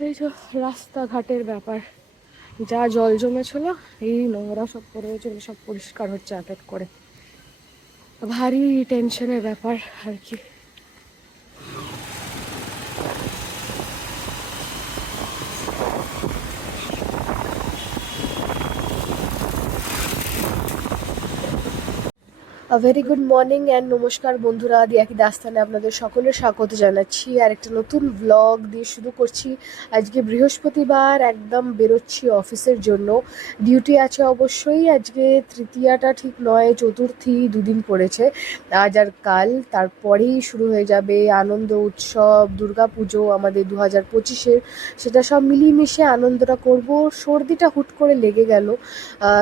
এই যে রাস্তাঘাটের ব্যাপার। যা জল জমেছিল এই নোংরা সব করে হয়েছিল সব পরিষ্কার হচ্ছে এক করে। ভারী টেনশনের ব্যাপার আর কি। ভেরি গুড মর্নিং অ্যান্ড নমস্কার বন্ধুরা, দিয়াকি দাস্তানে আপনাদের সকলের স্বাগত জানাচ্ছি। আর একটা নতুন ব্লগ দিয়ে শুরু করছি। আজকে বৃহস্পতিবার, একদম বেরোচ্ছি অফিসের জন্য। ডিউটি আছে অবশ্যই, আজকে তৃতীয়াটা ঠিক নয়, চতুর্থী দুদিন পড়েছে। আজ আর কাল, তারপরেই শুরু হয়ে যাবে আনন্দ উৎসব দুর্গা পুজো আমাদের দু হাজার পঁচিশের। সেটা সব মিলিয়ে মিশে আনন্দটা করব। সর্দিটা হুট করে লেগে গেল।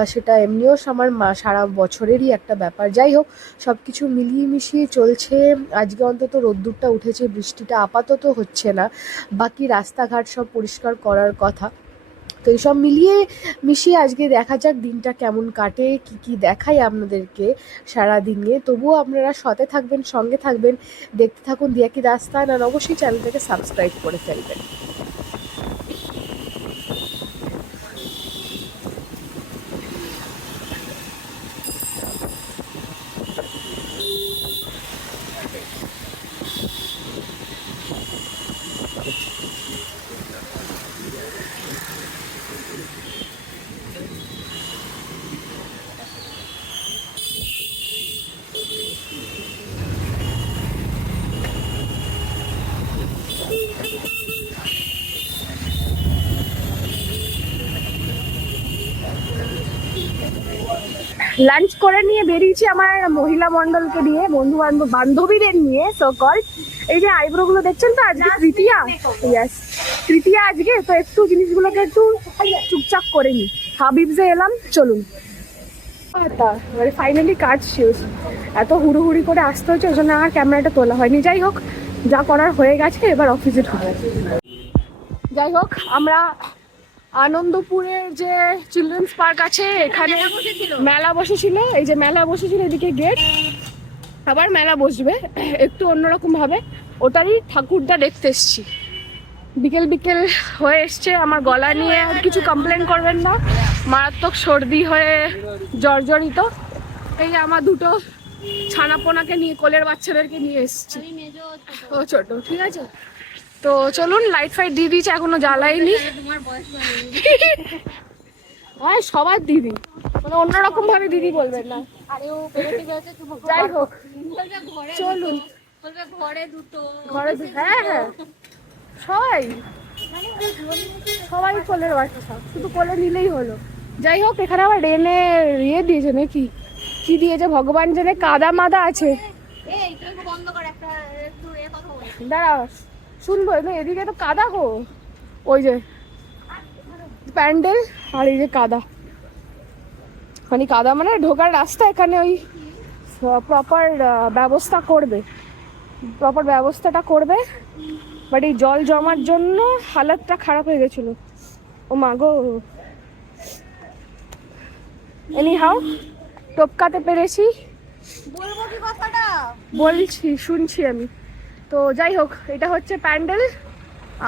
সেটা এমনিও আমার মা, সারা বছরেরই একটা ব্যাপার। যাই হোক সব কিছু মিলিয়ে মিশিয়ে চলছে। আজকে অন্তত রোদ্দুরটা উঠেছে, বৃষ্টিটা আপাতত হচ্ছে না। বাকি রাস্তাঘাট সব পরিষ্কার করার কথা। তো এইসব মিলিয়ে মিশিয়ে আজকে দেখা যাক দিনটা কেমন কাটে, কি কি দেখাই আপনাদেরকে সারা দিনে তবুও আপনারা সতে থাকবেন, সঙ্গে থাকবেন। দেখতে থাকুন দিয়া দিয়াকি রাস্তা আর অবশ্যই চ্যানেলটাকে সাবস্ক্রাইব করে ফেলবেন। লাঞ্চ করে নিয়ে বেরিয়েছি আমার মহিলা মণ্ডলকে নিয়ে বন্ধু বান্ধব বান্ধবীদের নিয়ে সকল এই যে আইব্রো গুলো দেখছেন তো আজকে তৃতীয়া? ইয়াস তৃতীয়া আজকে তো একটু জিনিসগুলোকে একটু চুপচাপ করে নি হাবিবসে এলাম চলুন। এবারে ফাইনালি কাজ শেষ। এত হুড়োহুড়ি করে আসতে হচ্ছে ওই জন্য আর ক্যামেরাটা তোলা হয়নি। যাই হোক যা করার হয়ে গেছে এবার অফিসে ঢুকে যাই হোক আমরা আনন্দপুরের যে চিলড্রেন্স পার্ক আছে এখানে মেলা বসেছিল। এই যে মেলা বসেছিল এদিকে গেট আবার মেলা বসবে একটু অন্যরকম ভাবে। ওটারই ঠাকুরটা দেখতে এসছি। বিকেল বিকেল হয়ে এসছে আমার গলা নিয়ে আর কিছু কমপ্লেন করবেন না। মারাত্মক সর্দি হয়ে জর্জরিত। এই আমার দুটো ছানাপোনাকে নিয়ে কোলের বাচ্চাদেরকে নিয়ে এসছি। ও ছোট ঠিক আছে? তো চলুন লাইট ফাইট দিয়ে দিয়েছে এখনও জ্বালাইনি। হ্যাঁ সবার দিদি। মানে অন্যরকম ভাবে দিদি বলবেন না। যাই হোক। চলুন। ঘরে দুটো। ঘরে হ্যাঁ হ্যাঁ। সবাই। সবাই কোলের বাচ্চা শুধু কোলে নিলেই হলো। যাই হোক এখানে আবার রেনে ইয়ে দিয়েছে নাকি? কি দিয়েছে? ভগবান জানে কাদা মাদা আছে। এই তুই বন্ধ কর একটা একটু এ কথা বল। দাঁড়া শুনব না এদিকে তো কাদা গো। ওই যে প্যান্ডেল আর এই যে কাদা। মানে কাদা মানে ঢোকার রাস্তা এখানে ওই প্রপার ব্যবস্থা করবে। প্রপার ব্যবস্থাটা করবে বাট এই জল জমার জন্য হালাতটা খারাপ হয়ে গেছিল। ও মা গো। এনি হাও টপকাতে পেরেছি। বলব কি কথাটা? বলছি শুনছি আমি। তো যাই হোক এটা হচ্ছে প্যান্ডেল।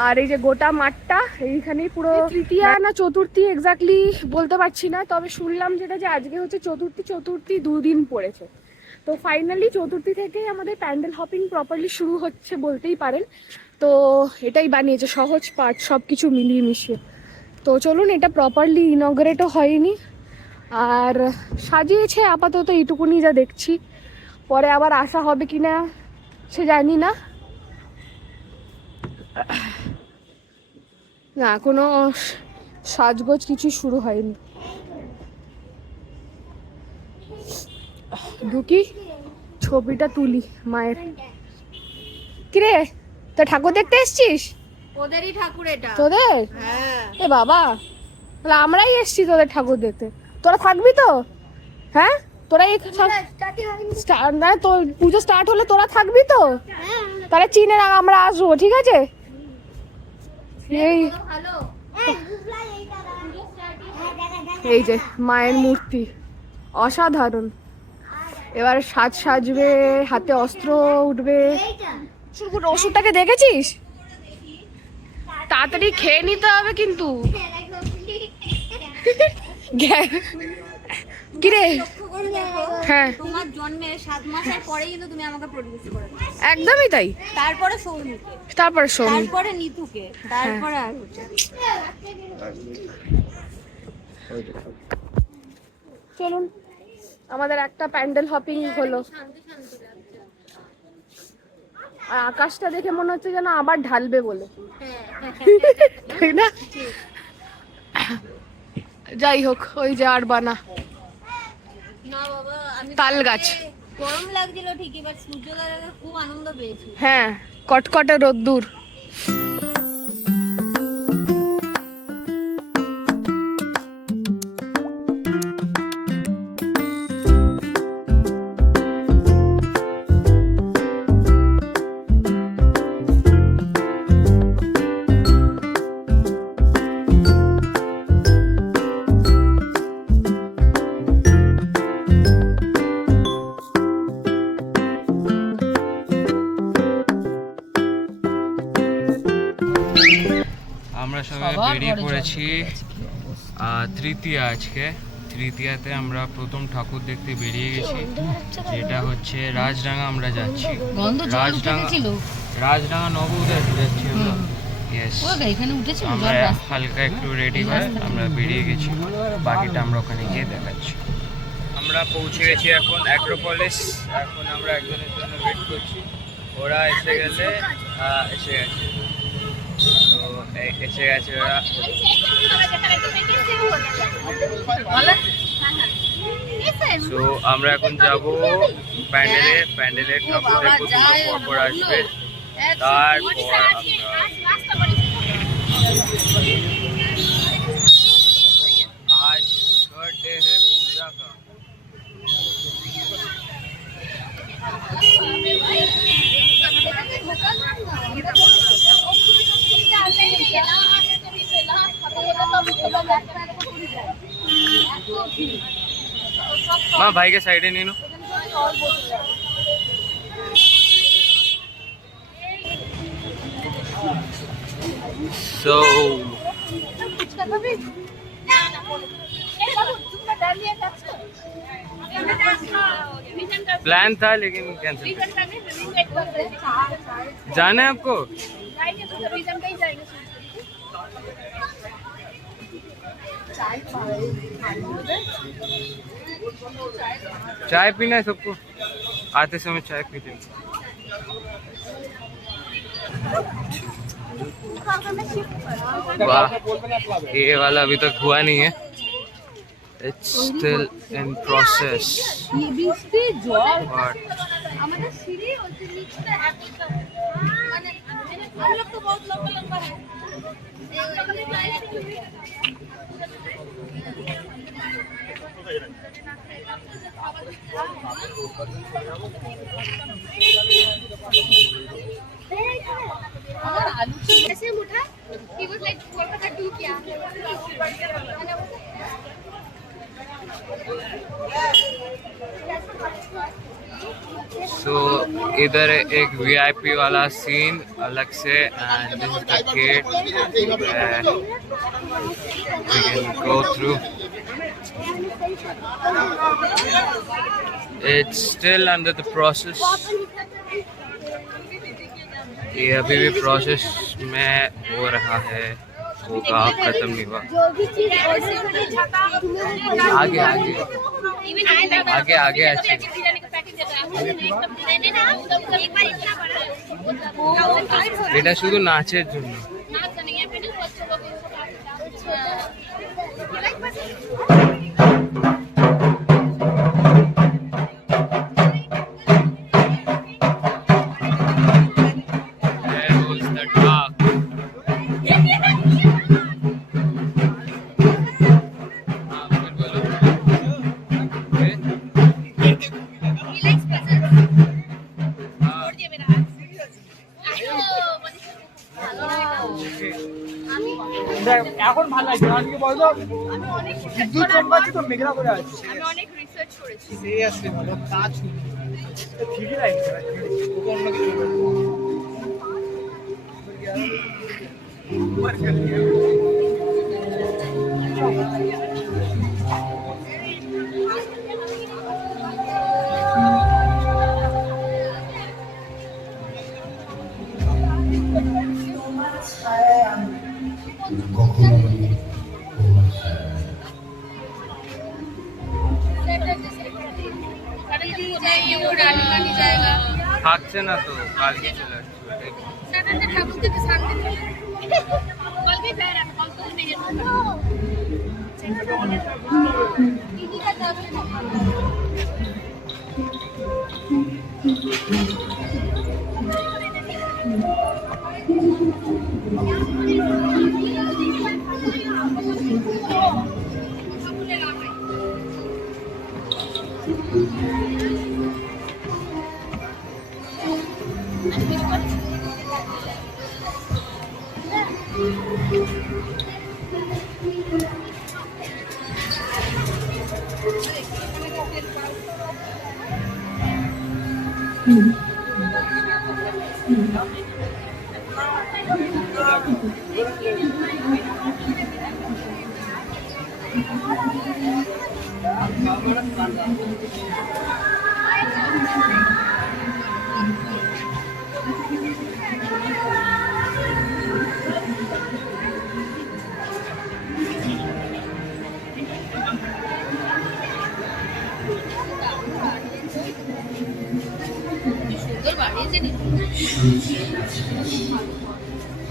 আর এই যে গোটা মাঠটা এইখানেই পুরো তৃতীয়া না চতুর্থী এক্স্যাক্টলি বলতে পারছি না তবে শুনলাম যেটা যে আজকে হচ্ছে চতুর্থী চতুর্থী দুদিন পড়েছে। তো ফাইনালি চতুর্থী থেকেই আমাদের প্যান্ডেল হপিং প্রপারলি শুরু হচ্ছে বলতেই পারেন। তো এটাই বানিয়েছে সহজ পাঠ সব কিছু মিলিয়ে মিশিয়ে। তো চলুন এটা প্রপারলি ইনগ্রেটও হয়নি। আর সাজিয়েছে আপাতত এইটুকুনি যা দেখছি। পরে আবার আসা হবে কিনা সে জানি না। না কোনো সাজগোজ কিছু শুরু হয়নি। ঢুকি ছবিটা তুলি মায়ের। কিরে তো ঠাকুর দেখতে এসছিস? ওদেরই ঠাকুর এটা। তোদের? হ্যাঁ। এ বাবা তাহলে আমরাই এসছি তোদের ঠাকুর দেখতে। তোরা থাকবি তো? হ্যাঁ? তোরা তোর পুজো স্টার্ট হলে তোরা থাকবি তো? তাহলে চীনের আগে আমরা আসব ঠিক আছে? এই। এই যে মায়ের মূর্তি অসাধারণ। এবার সাজ সাজবে হাতে অস্ত্র উঠবে। ওষুধটাকে দেখেছিস? তাড়াতাড়ি খেয়ে নিতে হবে কিন্তু। কিরে? হ্যাঁ। তোমার জন্মের মাসের পরে কিন্তু তুমি আমাকে প্রডিউস একদমই তাই। তারপরে সৌমিকে। তারপরে তারপরে নিতুকে। তারপরে আর চলুন। আমাদের একটা প্যান্ডেল হপিং হলো। আর আকাশটা দেখে মনে হচ্ছে যেন আবার ঢালবে বলে। তাই না? যাই হোক ওই যে আর বানা। না বাবা আমি তাল গাছ। গরম লাগছিল ঠিকই বাট সূর্যোদয়ের খুব আনন্দ পেয়েছি হ্যাঁ কটকটে রোদ্দুর বেরিয়ে পড়েছি তৃতীয়া আজকে। তৃতীয়াতে আমরা প্রথম ঠাকুর দেখতে বেরিয়ে গেছি। যেটা হচ্ছে রাজডাঙ্গা আমরা যাচ্ছি। রাজডাঙ্গা রাজডাঙ্গা নবউদয় যাচ্ছি আমরা হালকা একটু রেডি হয়ে আমরা বেরিয়ে গেছি। বাকিটা আমরা ওখানে গিয়ে দেখাচ্ছি। আমরা পৌঁছে গেছি এখন অ্যাক্রোপলিস এখন আমরা একজনের জন্য ওয়েট করছি। ওরা এসে গেলে এসে গেছে। এসে গেছে ওরা তো আমরা এখন যাব প্যান্ডেলে প্যান্ডেলে ঠাকুর দেখবো পরপর আসবে তারপর আমরা आज थर्ड डे है पूजा का মা ভাইকে সাইডে নিয়ে নো সো प्लान था लेकिन कैंसिल जाना है आपको जाएँगे तो कहीं जाएँगे चाय पीना है सबको? आते समय चाय पीते वाह ये वाला अभी तक हुआ नहीं है। It's still in process. हम लोग तो बहुत लंबा लंबा है। ऐसे उठा, he was like Kolkata to किया? सो इधर एक वीआईपी वाला सीन अलग से and get go through it's still under the process ये अभी भी प्रोसेस में हो रहा है। होगा खत्म नहीं हुआ जो भी चीज ऑर्डर करी तुम्हें आगे आगे इवन आई आगे आगे अच्छे बिरयानी का पैकेट देता है एकदम मैंने ना एक बार इतना बड़ा है এটা শুধু নাচের জন্য नाच नहीं है फिर बच्चों को There goes the dog. আজকে বলতো বিদ্যুৎ চমকাচ্ছে তো মেঘলা করে আছে। আমি অনেক রিসার্চ করেছি। সেই আসছে ভালো কাজ থ্রিডি লাইন অন্য কিছু কখনো থাকছে না তো কালকে চলে আসছে ওটাই।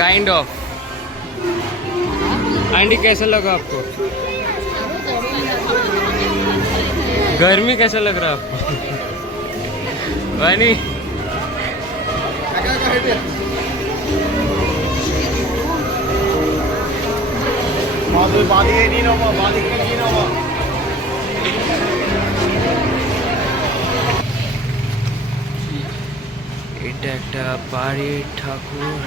काइंड ऑफ आंटी कैसा लगा आपको गर्मी कैसा लग रहा है आपको वानी একা একা হেঁটে মা তুই বাদিকে নিয়ে নাও মা বাদিকে নিয়ে নাও মা এটা একটা বাড়ির ঠাকুর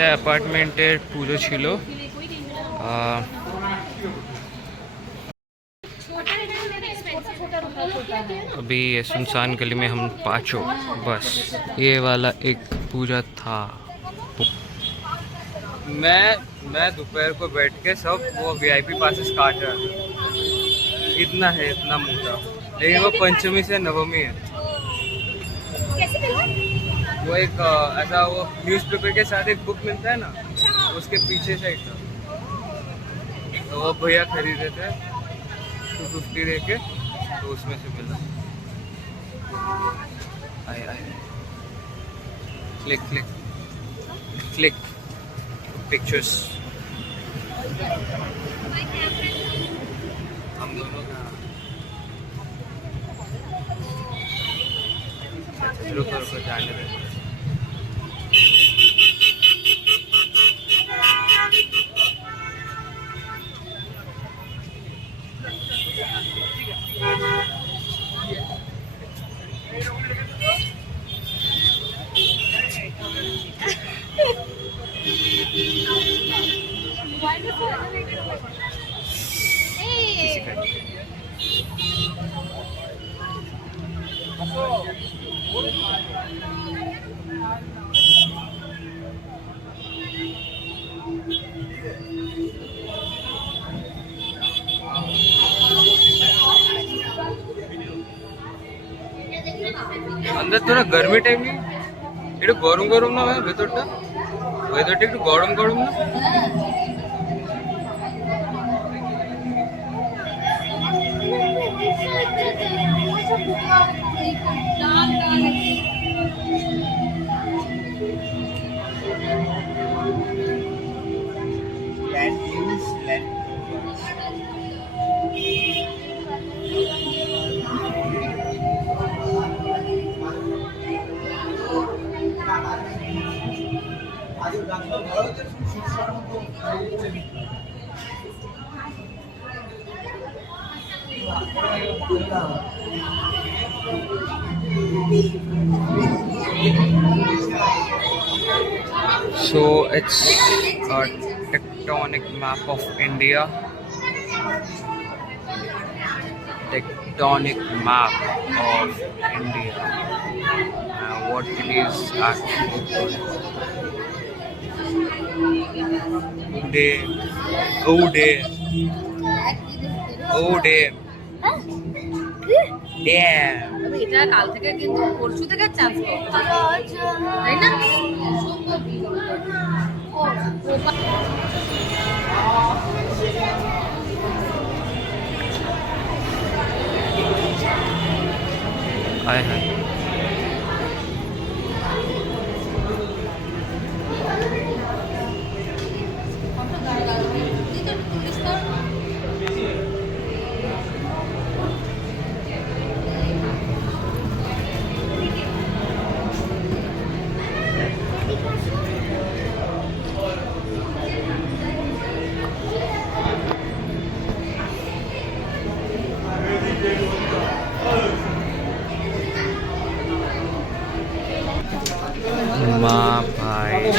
এটা অ্যাপার্টমেন্টের পুজো ছিল আহ, अभी ये सुनसान गली में हम पाँचों बस ये वाला एक पूजा था मैं मैं दोपहर को बैठ के सब वो वीआईपी पासेस काट रहा था इतना है इतना मोटा लेकिन वो पंचमी से नवमी है वो एक ऐसा वो न्यूज़पेपर के साथ एक बुक मिलता है ना, उसके पीछे साइड था। तो वो भैया खरीदे थे टू फिफ्टी दे के तो उसमें से मिला। आए आए क्लिक क्लिक क्लिक पिक्चर्स हम दोनों का। रुको रुको जाने दे গরমি টাইম একটু গরম গরম না হয় ভেতরটা? ওয়েদারটা একটু গরম গরম না? So tectonic map of India. Tectonic map of India. Uh, what it is actually. Day. Oh day. Oh day. Damn. এটা কাল থেকে কিন্তু পরশু থেকে চান্স তাই না 好吧。好。哎哎。हाय Ma,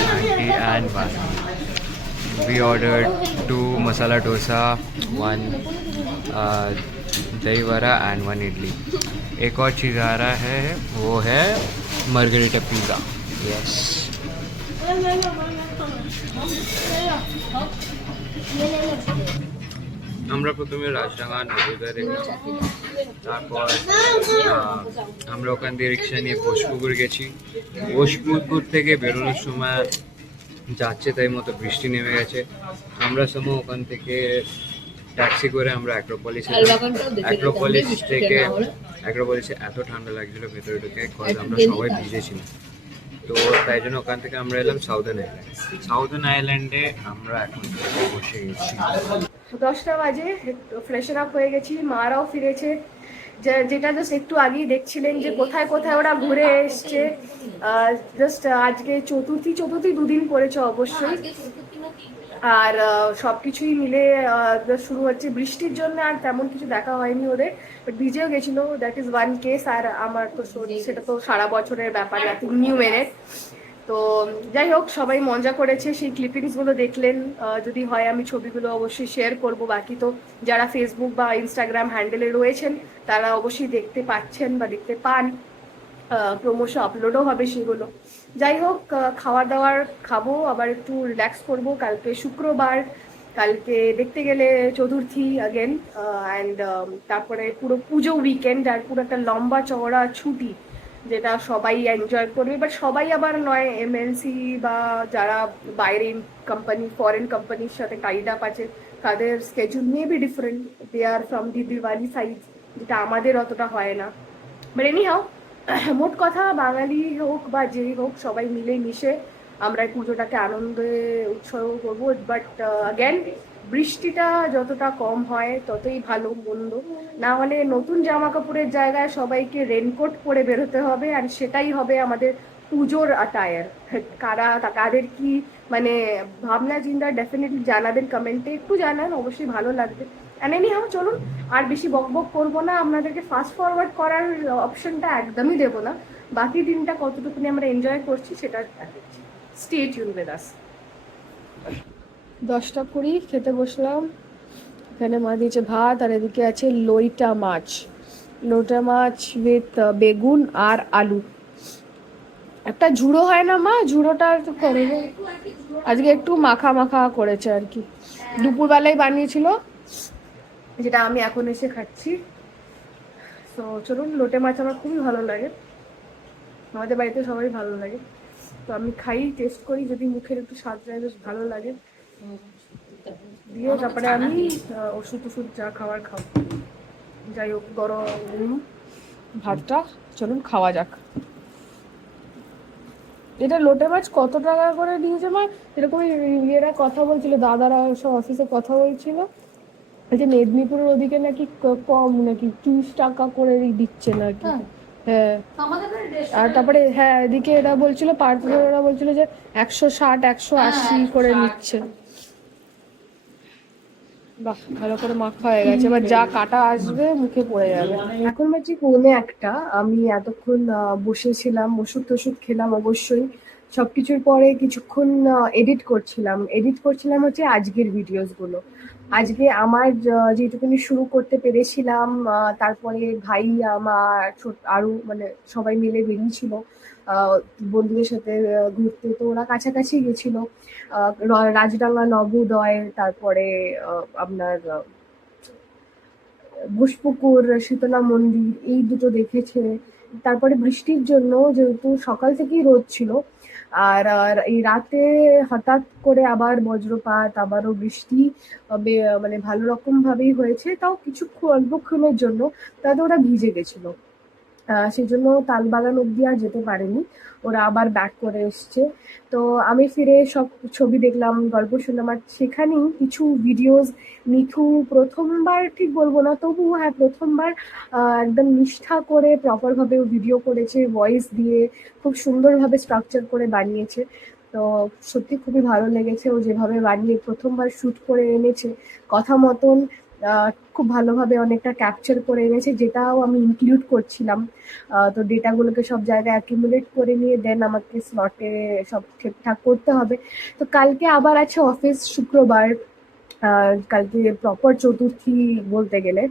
Auntie, and one. We ordered two masala dosa, one uh, दही vada and one idli एक और चीज़ आ रहा है वो है मर्गरीटा पिज़्ज़ा यस আমরা প্রথমে রাজডাঙ্গা দেখলাম তারপর আমরা ওখান দিয়ে রিক্সা নিয়ে ঘোষপুকুর গেছি। ঘোষপুকুর থেকে বেরোনোর সময় যাচ্ছে তাই মতো বৃষ্টি নেমে গেছে। আমরা সময় ওখান থেকে ট্যাক্সি করে আমরা অ্যাক্রোপলিস অ্যাক্রোপলিস থেকে অ্যাক্রোপলিসে এত ঠান্ডা লাগছিল ভেতরে ঢুকে আমরা সবাই ভিজেছিলাম তো তাই জন্য ওখান থেকে আমরা এলাম সাউদার্ন আইল্যান্ড। সাউদার্ন আইল্যান্ডে আমরা এখন বসে গেছি। দশটা বাজে, একটু ফ্রেশন আপ হয়ে গেছি, মারাও ফিরেছে। যেটা জাস্ট একটু আগেই দেখছিলেন যে কোথায় কোথায় ওরা ঘুরে এসছে। জাস্ট আজকে চতুর্থী চতুর্থী দুদিন পড়েছে অবশ্যই। আর আহ, সবকিছুই মিলে শুরু হচ্ছে বৃষ্টির জন্য আর তেমন কিছু দেখা হয়নি ওদের। বাট ভিজেও গেছিল দ্যাট ইজ ওয়ান কেস আর আমার তো শরীর- সেটা তো সারা বছরের ব্যাপার নাথিং নিউ মেনে তো যাই হোক সবাই মজা করেছে সেই ক্লিপিংসগুলো দেখলেন। যদি হয় আমি ছবিগুলো অবশ্যই শেয়ার করব বাকি তো যারা ফেসবুক বা ইনস্টাগ্রাম হ্যান্ডেলে রয়েছেন তারা অবশ্যই দেখতে পাচ্ছেন বা দেখতে পান। ক্রমশ আপলোডও হবে সেগুলো। যাই হোক খাওয়া দাওয়ার খাব, আবার একটু রিল্যাক্স করব। কালকে শুক্রবার, কালকে দেখতে গেলে চতুর্থী আগেন অ্যান্ড তারপরে পুরো পুজো উইকেন্ড আর পুরো একটা লম্বা চওড়া ছুটি, যেটা সবাই এনজয় করবে। বাট সবাই আবার নয় এমএনসি বা যারা বাইরে কোম্পানি ফরেন কোম্পানির সাথে টাইড আপ আছে, তাদের schedule may be different they are from the Diwali side যেটা আমাদের অতটা হয় না। বাট এনি হাও মোট কথা বাঙালি হোক বা যেই হোক, সবাই মিলে মিশে আমরা এই পুজোটাকে আনন্দে উৎসর্গ করব। বাট অ্যাগেন বৃষ্টিটা যতটা কম হয়, ততই ভালো মন্দ। না হলে নতুন জামা কাপড়ের জায়গায় সবাইকে রেনকোট পরে বেরোতে হবে আর সেটাই হবে আমাদের পুজোর আটায়ার কারা, কাদের কি মানে ভাবনা চিন্তা ডেফিনেটলি জানাবেন কমেন্টে একটু জানান, অবশ্যই ভালো লাগবে। অ্যান্ড এনি হাও চলুন, আর বেশি বক বক করব না। আপনাদেরকে ফাস্ট ফরওয়ার্ড করার অপশনটা একদমই দেবো না। বাকি দিনটা কতটুকুনি আমরা এনজয় করছি সেটা স্টে টিউন আস দশটা কুড়ি, খেতে বসলাম। এখানে মা দিয়েছে ভাত, আর এদিকে আছে লইটা মাছ। লোটা মাছ উইথ বেগুন আর আলু। একটা ঝুড়ো হয় না মা? ঝুড়োটা একটু করে আজকে একটু মাখা মাখা করেছে আর কি। দুপুরবেলায় বানিয়েছিল। যেটা আমি এখন এসে খাচ্ছি। তো চলুন, লোটে মাছ আমার খুবই ভালো লাগে। আমাদের বাড়িতে সবাই ভালো লাগে। তো আমি খাই টেস্ট করি, যদি মুখের একটু স্বাদ যায়, বেশ ভালো লাগে। দিয়ে তারপরে আমি ওষুধ টষুধ যা খাবার খাব। যাই হোক, গরম ভাতটা, চলুন খাওয়া যাক। এটা লোটে মাছ কত টাকা করে দিয়েছে মা? এরকম ইয়েরা কথা বলছিল, দাদারা সব অফিসে কথা বলছিল। এই যে মেদিনীপুরের ওদিকে নাকি কম নাকি ত্রিশ টাকা করে দিচ্ছে নাকি। হ্যাঁ। আর তারপরে হ্যাঁ এদিকে এরা বলছিল পার্টনাররা বলছিল যে একশো ষাট একশো আশি করে নিচ্ছে। বাহ ভালো করে মাখা হয়ে গেছে। এবার যা কাটা আসবে মুখে পড়ে যাবে। এখন বাজে পৌনে একটা। আমি এতক্ষণ বসেছিলাম ওষুধ টষুধ খেলাম অবশ্যই। সবকিছুর পরে কিছুক্ষণ এডিট করছিলাম। এডিট করছিলাম হচ্ছে আজকের ভিডিওসগুলো। আজকে আমার যেটুকুনি শুরু করতে পেরেছিলাম তারপরে ভাই আমার ছোট, আরও মানে সবাই মিলে বেরিয়েছিল বন্ধুদের সাথে ঘুরতে। তো ওরা কাছাকাছি গেছিল রাজডাঙ্গা নবোদয় তারপরে আপনার ঘোষপুকুর, শীতলা মন্দির, এই দুটো দেখেছে। তারপরে বৃষ্টির জন্য যেহেতু সকাল থেকেই রোদ ছিল আর আর এই রাতে হঠাৎ করে আবার বজ্রপাত, আবারও বৃষ্টি মানে ভালো রকম ভাবেই হয়েছে, তাও কিছু অল্পক্ষণের জন্য, তাতে ওরা ভিজে গেছিল। সেই জন্য তালবাগান অব্দি আর যেতে পারেনি। ওরা আবার ব্যাক করে এসছে। তো আমি ফিরে সব ছবি দেখলাম, গল্প শুনলাম, আর সেখানেই কিছু ভিডিওস মিঠু প্রথমবার, ঠিক বলব না তবু হ্যাঁ প্রথমবার একদম নিষ্ঠা করে প্রপারভাবে ভিডিও করেছে ভয়েস দিয়ে খুব সুন্দরভাবে স্ট্রাকচার করে বানিয়েছে। তো সত্যি খুবই ভালো লেগেছে ও যেভাবে বানিয়ে প্রথমবার শ্যুট করে এনেছে। কথা মতন খুব ভালোভাবে অনেকটা ক্যাপচার করে এনেছে, যেটাও আমি ইনক্লুড করছিলাম। তো ডেটাগুলোকে সব জায়গায় অ্যাকিমুলেট করে নিয়ে দেন আমাকে স্লটে সব ঠিকঠাক করতে হবে। তো কালকে আবার আছে অফিস শুক্রবার কালকে প্রপার চতুর্থী বলতে গেলে।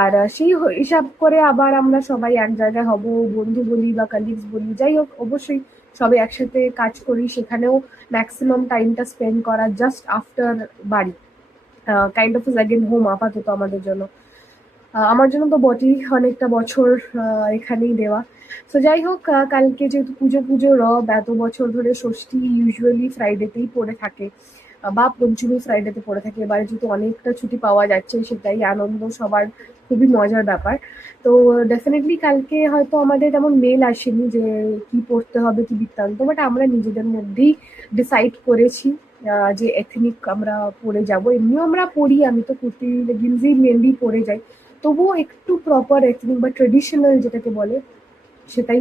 আর সেই হিসাব করে আবার আমরা সবাই এক জায়গায় হব, বন্ধু বলি বা কালিগস বলি, যাই হোক, অবশ্যই সবাই একসাথে কাজ করি, সেখানেও ম্যাক্সিমাম টাইমটা স্পেন্ড করা জাস্ট আফটার বাড়ি। কাইন্ড অফ অ্যাগেন হোম আপাতত আমাদের জন্য। আমার জন্য তো বটেই অনেকটা বছর এখানেই দেওয়া। তো যাই হোক কালকে যেহেতু পুজো পুজো রব, এত বছর ধরে ষষ্ঠী ইউজুয়ালি ফ্রাইডেতেই পড়ে থাকে। বা পঞ্চমী ফ্রাইডেতে পড়ে থাকে। এবারে যেহেতু অনেকটা ছুটি পাওয়া যাচ্ছে, সেটাই আনন্দ সবার, খুবই মজার ব্যাপার। তো ডেফিনেটলি কালকে হয়তো আমাদের তেমন মেল আসেনি যে কি পড়তে হবে, কি বৃত্তান্ত বাট আমরা নিজেদের মধ্যেই ডিসাইড করেছি। যে এথনিক আমরা পরে যাব, এমনিও আমরা পড়ি, আমি তো কুর্তি গিঞ্জি মেনলি পরে যাই। তবুও একটু প্রপার এথনিক বা ট্রেডিশনাল যেটাকে বলে, সেটাই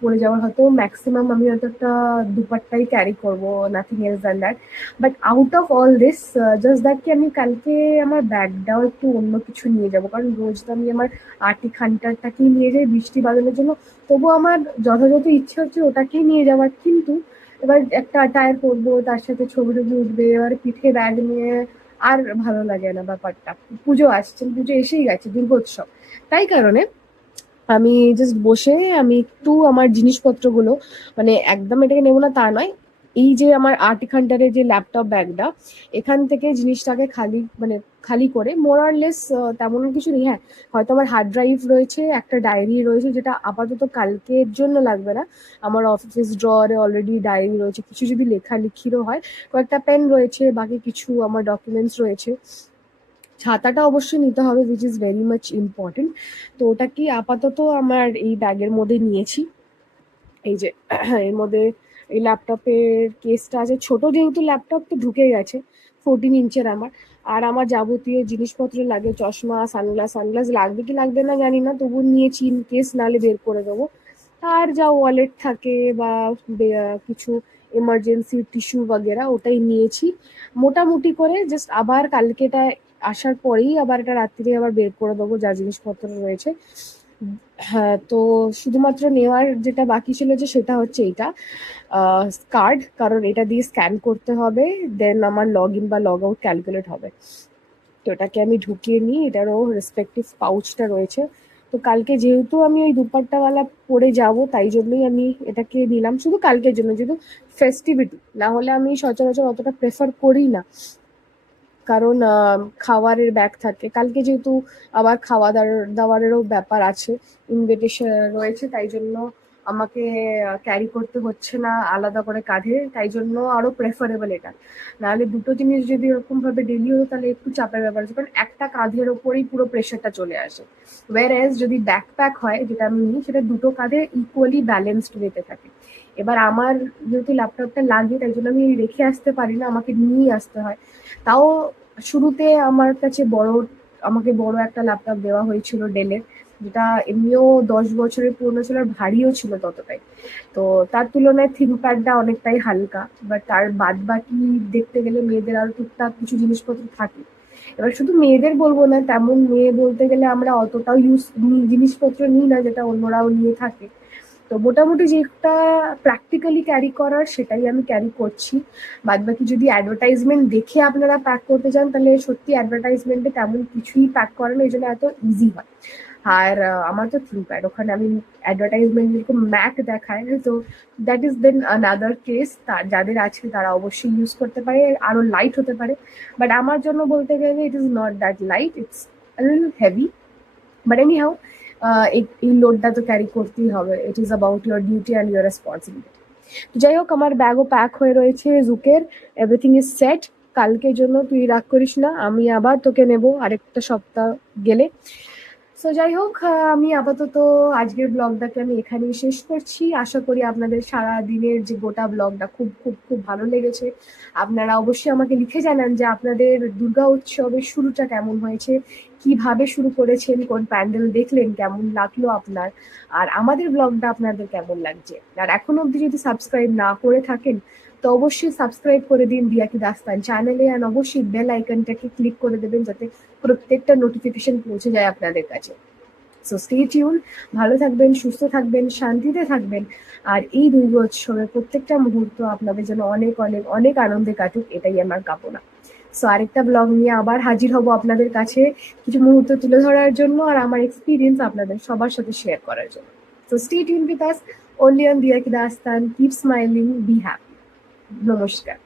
পরে যাওয়ার। হয়তো ম্যাক্সিমাম আমি হয়তো একটা দুপাট্টাই ক্যারি করব nothing else than that but out of all this just that কি আমি কালকে আমার ব্যাগটাও একটু অন্য কিছু নিয়ে যাব, কারণ রোজ তো আমি আমার আটি খান্টারটাকেই নিয়ে যাই, বৃষ্টি বাদলের জন্য। তবু আমার যথাযথ ইচ্ছে হচ্ছে ওটাকেই নিয়ে যাওয়ার। কিন্তু এবার একটা টায়ার পরবো, তার সাথে ছবি টবি উঠবে, এবার পিঠে ব্যাগ নিয়ে আর ভালো লাগে না ব্যাপারটা। পুজো আসছে, পুজো এসেই গেছে দুর্গোৎসব তাই কারণে আমি জাস্ট বসে আমি একটু আমার জিনিসপত্রগুলো মানে একদম এটাকে নেব না তা নয় এই যে আমার আর্ট খান্টারের যে ল্যাপটপ ব্যাগটা এখান থেকে জিনিসটাকে খালি মানে খালি করে মোরারলেস তেমন কিছু নেই। হ্যাঁ হয়তো আমার হার্ড ড্রাইভ রয়েছে, একটা ডায়েরি রয়েছে, যেটা আপাতত কালকের জন্য লাগবে না। আমার অফিস ড্রয়ারে অলরেডি ডায়েরি রয়েছে, কিছু যদি লেখালেখিরও হয়, কয়েকটা পেন রয়েছে, বাকি কিছু আমার ডকুমেন্টস রয়েছে। ছাতাটা অবশ্যই নিতে হবে which is very much important তো ওটা কি আপাতত আমার এই ব্যাগের মধ্যে নিয়েছি। এই যে, এর মধ্যে এই ল্যাপটপের কেসটা আছে। ছোট যেহেতু ল্যাপটপ তো ঢুকে গেছে ফোরটিন ইঞ্চের আমার। আর আমার যাবতীয় জিনিসপত্র লাগে, চশমা সানগ্লাস সানগ্লাস লাগবে কি লাগবে না জানি না তবু নিয়েছি ইন কেস নালে বের করে দেবো। আর যা ওয়ালেট থাকে বা কিছু এমার্জেন্সি টিস্যু বাগেরা, ওটাই নিয়েছি। মোটামুটি করে জাস্ট আবার কালকেটা আসার পরেই আবার এটা রাত্রিরে আবার বের করে দেবো যা জিনিসপত্র রয়েছে। তো শুধুমাত্র নেওয়ার যেটা বাকি ছিল যে সেটা হচ্ছে এটা কার্ড কারণ এটা দিয়ে স্ক্যান করতে হবে দেন আমার লগ ইন বা লগ আউট ক্যালকুলেট হবে। তো এটাকে আমি ঢুকিয়ে নিই, এটারও রেসপেক্টিভ পাউচটা রয়েছে। তো কালকে যেহেতু আমি ওই দুপাট্টাওয়ালা পরে যাব, তাই জন্যই আমি এটাকে নিলাম। শুধু কালকের জন্য, যেহেতু ফেস্টিভিটি না হলে আমি সচরাচর অতটা প্রেফার করি না। কারণ খাবারের ব্যাগ থাকে। কালকে যেহেতু আবার খাওয়া দাওয়ার, দাওয়ারেরও ব্যাপার আছে ইনভিটেশন রয়েছে, তাই জন্য আমাকে ক্যারি করতে হচ্ছে না আলাদা করে কাঁধে, তাই জন্য আরও প্রেফারেবল এটা। নাহলে দুটো জিনিস যদি এরকম ভাবে ডেলি হতো তাহলে একটু চাপের ব্যাপার আছে, কারণ একটা কাঁধের ওপরেই পুরো প্রেশারটা চলে আসে। ওয়ার এজ যদি ব্যাকপ্যাক হয়, যেটা আমি নিই, সেটা দুটো কাঁধে ইকুয়ালি ব্যালেন্সড ওয়েতে থাকে। এবার আমার যেহেতু ল্যাপটপটা লাগে, তাই জন্য আমি রেখে আসতে পারি না, আমাকে নিয়ে আসতে হয়। তাও শুরুতে আমার কাছে বড়, আমাকে বড় একটা ল্যাপটপ দেওয়া হয়েছিল ডেলের যেটা এমনিও দশ বছরের পুরনো ছিল আর ভারীও ছিল ততটাই। তো তার তুলনায় থিঙ্কপ্যাডটা অনেকটাই হালকা বাট তার বাদ বাকি দেখতে গেলে মেয়েদের আরও টুকটাক কিছু জিনিসপত্র থাকে। এবার শুধু মেয়েদের বলব না, তেমন মেয়ে বলতে গেলে আমরা অতটাও ইউজ জিনিসপত্র নিই না, যেটা অন্যরাও নিয়ে থাকে। তো মোটামুটি যেটা প্র্যাকটিক্যালি ক্যারি করার সেটাই আমি ক্যারি করছি। বাদ বাকি যদি অ্যাডভার্টাইজমেন্ট দেখে আপনারা প্যাক করতে চান, তাহলে সত্যি অ্যাডভার্টাইজমেন্টে তেমন কিছুই প্যাক করে না, এই জন্য এত ইজি হয়। আর আমার তো থিঙ্কপ্যাড ওখানে আমি অ্যাডভার্টাইজমেন্ট যেরকম ম্যাক দেখায়, তো that is then another case যাদের আছে তারা অবশ্যই ইউজ করতে পারে, আরও লাইট হতে পারে। বাট আমার জন্য বলতে গেলে it is not that light it's heavy but anyhow এই লোডটা তো ক্যারি করতেই হবে। It is about your duty and your responsibility যাই হোক, আমার ব্যাগও প্যাক হয়ে রয়েছে জুকের এভরিথিং ইজ সেট কালকের জন্য তুই রাগ করিস না, আমি আবার তোকে নেব আরেকটা সপ্তাহ গেলে। সো যাই হোক আমি আপাতত আজকের ব্লগটাকে আমি এখানেই শেষ করছি। আশা করি আপনাদের সারা দিনের যে গোটা ব্লগটা খুব খুব খুব ভালো লেগেছে। আপনারা অবশ্যই আমাকে লিখে জানান যে আপনাদের দুর্গা উৎসবের শুরুটা কেমন হয়েছে, কীভাবে শুরু করেছেন, কোন প্যান্ডেল দেখলেন, কেমন লাগল আপনার, আর আমাদের ব্লগটা আপনাদের কেমন লাগছে। আর এখনও অবধি যদি সাবস্ক্রাইব না করে থাকেন তো অবশ্যই সাবস্ক্রাইব করে দিন দিয়াকি দাস্তান চ্যানেলে আর অবশ্যই বেল আইকনটাকে ক্লিক করে দেবেন যাতে প্রত্যেকটা নোটিফিকেশন পৌঁছে যায় আপনাদের কাছে। সো স্টে টিউন ভালো থাকবেন, সুস্থ থাকবেন, শান্তিতে থাকবেন, আর এই দুর্গোৎসবের প্রত্যেকটা মুহূর্ত আপনাদের জন্য অনেক অনেক অনেক আনন্দে কাটুক, এটাই আমার কামনা। সো আরেকটা ব্লগ নিয়ে আবার হাজির হব আপনাদের কাছে, কিছু মুহূর্ত তুলে ধরার জন্য আর আমার এক্সপিরিয়েন্স আপনাদের সবার সাথে শেয়ার করার জন্য। So stay tuned with us only on Diya Ki keep smiling be happy. নমস্কার।